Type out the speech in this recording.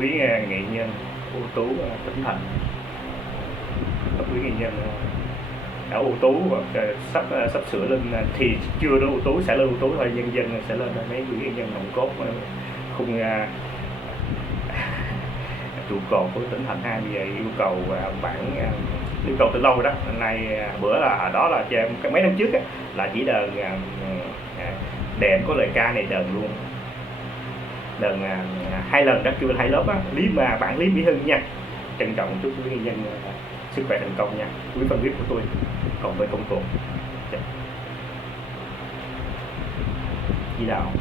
quý nghệ nhân ưu tú tỉnh thành, cấp quý nghệ nhân đã ưu tú hoặc sắp sửa lên, thì chưa đến ưu tú sẽ lên ưu tú thôi, nhân dân sẽ lên mấy quý nghệ nhân nòng cốt khung trụ cột của tỉnh thành hai. Bây giờ yêu cầu bản yêu cầu từ lâu rồi đó, nay bữa là đó là mấy năm trước là chỉ đờn đệm có lời ca này đờn luôn, đờn 2 lần đó, kêu 2 lớp á, bản Lý Mỹ Hưng nha. Trân trọng chúc quý nhân dân sức khỏe thành công nha, quý phân viết của tôi còn với công cuộc chỉ đạo.